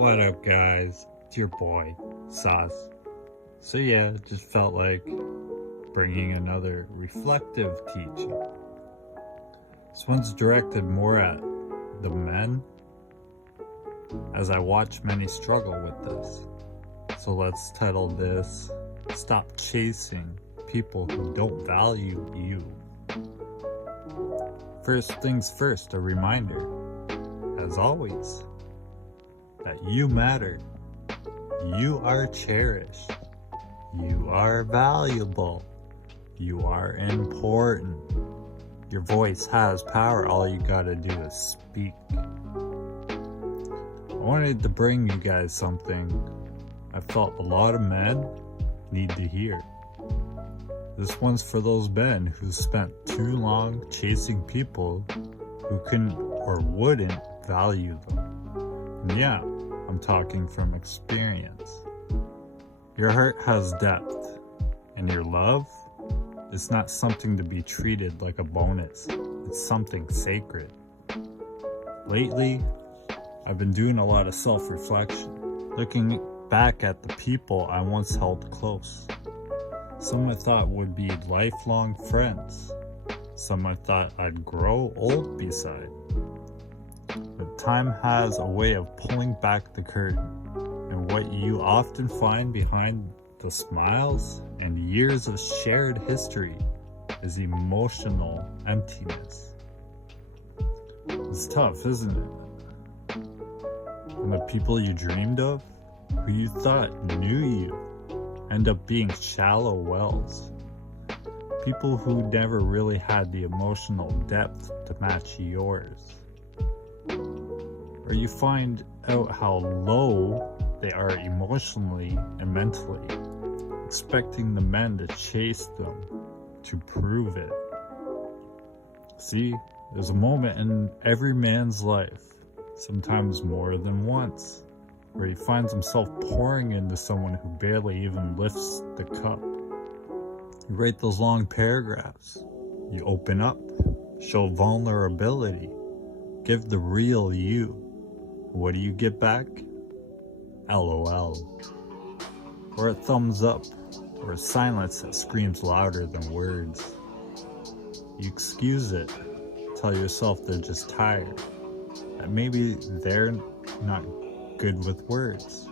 What up, guys? It's your boy, Sauce. So yeah, just felt like bringing another reflective teaching. This one's directed more at the men, as I watch many struggle with this. So let's title this, Stop Chasing People Who Don't Value You. First things first, a reminder, as always, that you matter. You are cherished. You are valuable. You are important. Your voice has power. All you gotta do is speak. I wanted to bring you guys something I felt a lot of men need to hear. This one's for those men who spent too long chasing people who couldn't or wouldn't value them. And yeah, I'm talking from experience. Your heart has depth, and your love is not something to be treated like a bonus. It's something sacred. Lately, I've been doing a lot of self-reflection, looking back at the people I once held close. Some I thought would be lifelong friends. Some I thought I'd grow old beside. But time has a way of pulling back the curtain, and what you often find behind the smiles and years of shared history is emotional emptiness. It's tough, isn't it? When the people you dreamed of, who you thought knew you, end up being shallow wells. People who never really had the emotional depth to match yours. Or you find out how low they are emotionally and mentally, expecting the men to chase them to prove it. See, there's a moment in every man's life, sometimes more than once, where he finds himself pouring into someone who barely even lifts the cup. You write those long paragraphs, you open up, show vulnerability, give the real you. What do you get back? LOL. Or a thumbs up, or a silence that screams louder than words. You excuse it, tell yourself they're just tired, that maybe they're not good with words.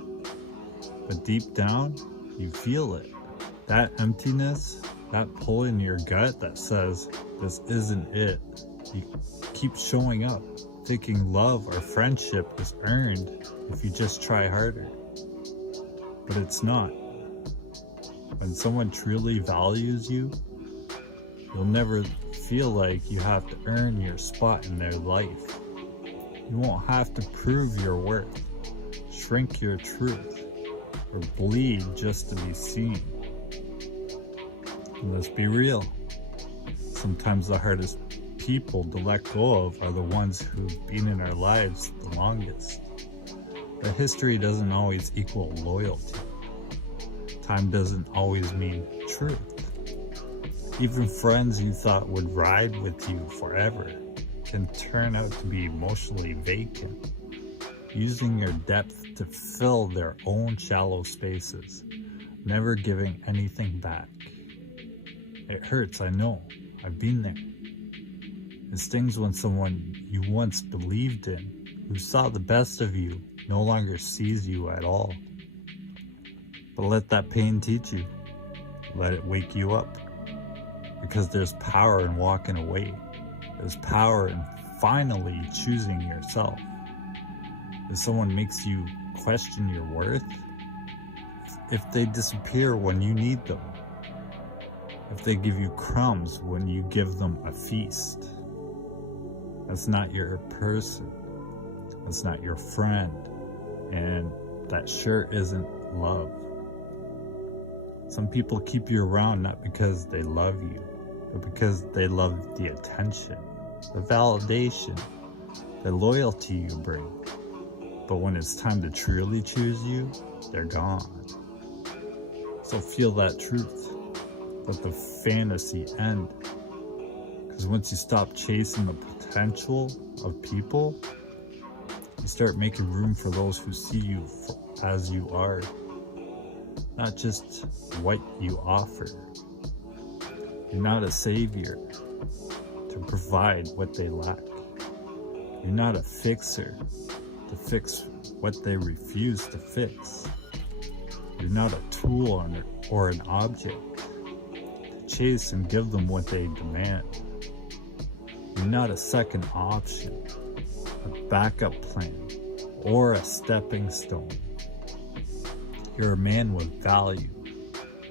But deep down, you feel it. That emptiness, that pull in your gut that says, this isn't it. You keep showing up, thinking love or friendship is earned if you just try harder. But it's not. When someone truly values you, you'll never feel like you have to earn your spot in their life. You won't have to prove your worth, shrink your truth, or bleed just to be seen. And let's be real. Sometimes the hardest people to let go of are the ones who've been in our lives the longest. But history doesn't always equal loyalty. Time doesn't always mean truth. Even friends you thought would ride with you forever can turn out to be emotionally vacant, using your depth to fill their own shallow spaces, never giving anything back. It hurts, I know. I've been there. It stings when someone you once believed in, who saw the best of you, no longer sees you at all. But let that pain teach you. Let it wake you up. Because there's power in walking away. There's power in finally choosing yourself. If someone makes you question your worth, if they disappear when you need them, if they give you crumbs when you give them a feast, that's not your person. That's not your friend. And that sure isn't love. Some people keep you around not because they love you, but because they love the attention, the validation, the loyalty you bring. But when it's time to truly choose you, they're gone. So feel that truth. Let the fantasy end. Because once you stop chasing the potential of people, you and start making room for those who see you as you are, not just what you offer. You're not a savior to provide what they lack. You're not a fixer to fix what they refuse to fix. You're not a tool or an object to chase and give them what they demand. You're not a second option, a backup plan, or a stepping stone. You're a man with value,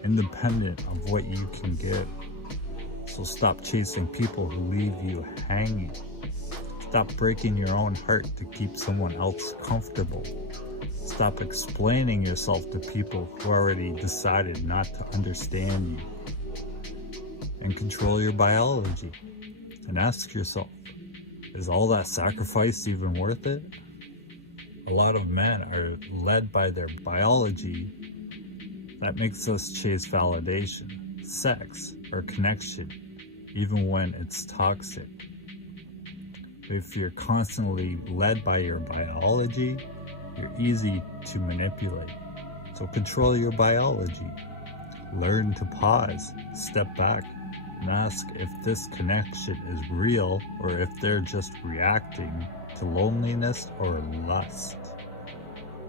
independent of what you can give. So stop chasing people who leave you hanging. Stop breaking your own heart to keep someone else comfortable. Stop explaining yourself to people who already decided not to understand you. And control your biology. And ask yourself, is all that sacrifice even worth it? A lot of men are led by their biology that makes us chase validation, sex, or connection, even when it's toxic. If you're constantly led by your biology, you're easy to manipulate. So control your biology. Learn to pause, step back, and ask if this connection is real or if they're just reacting to loneliness or lust.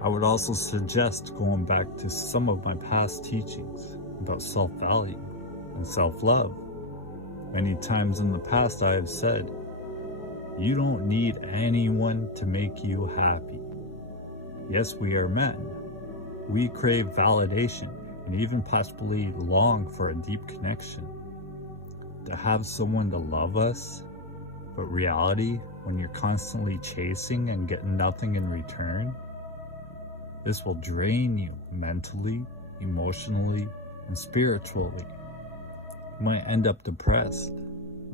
I would also suggest going back to some of my past teachings about self-value and self-love. Many times in the past I have said, you don't need anyone to make you happy. Yes, we are men. We crave validation and even possibly long for a deep connection. To have someone to love us, but reality, when you're constantly chasing and getting nothing in return, this will drain you mentally, emotionally, and spiritually. You might end up depressed,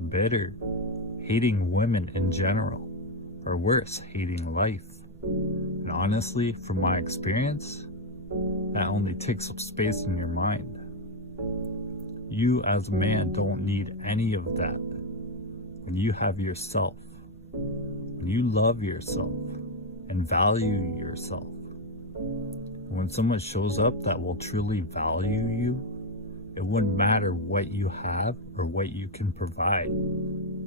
bitter, hating women in general, or worse, hating life. And honestly, from my experience, that only takes up space in your mind. You as a man don't need any of that. When you have yourself, when you love yourself and value yourself, when someone shows up that will truly value you, it wouldn't matter what you have or what you can provide.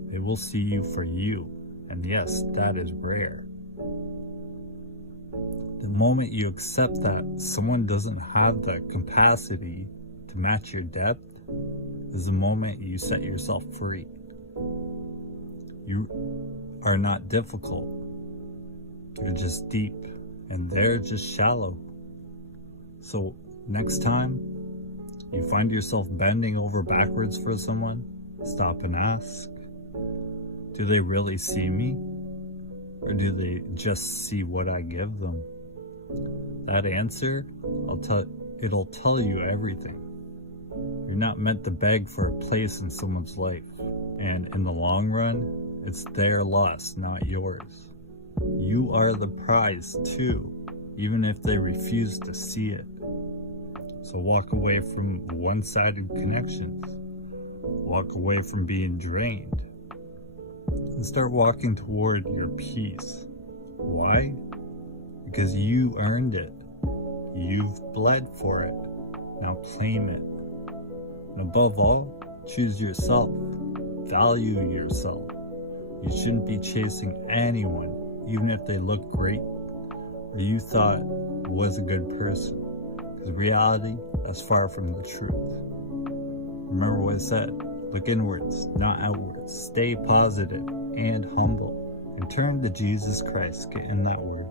They will see you for you, and yes, that is rare. The moment you accept that someone doesn't have the capacity to match your depth is the moment you set yourself free. You are not difficult. You're just deep, and they're just shallow. So next time you find yourself bending over backwards for someone, stop and ask, do they really see me? Or do they just see what I give them? That answer, it'll tell you everything. You're not meant to beg for a place in someone's life. And in the long run, it's their loss, not yours. You are the prize too, even if they refuse to see it. So walk away from one-sided connections. Walk away from being drained. And start walking toward your peace. Why? Because you earned it. You've bled for it. Now claim it. And above all, choose yourself. Value yourself. You shouldn't be chasing anyone, even if they look great or you thought was a good person. Because reality is far from the truth. Remember what I said. Look inwards, not outwards. Stay positive and humble. And turn to Jesus Christ. Get in that word.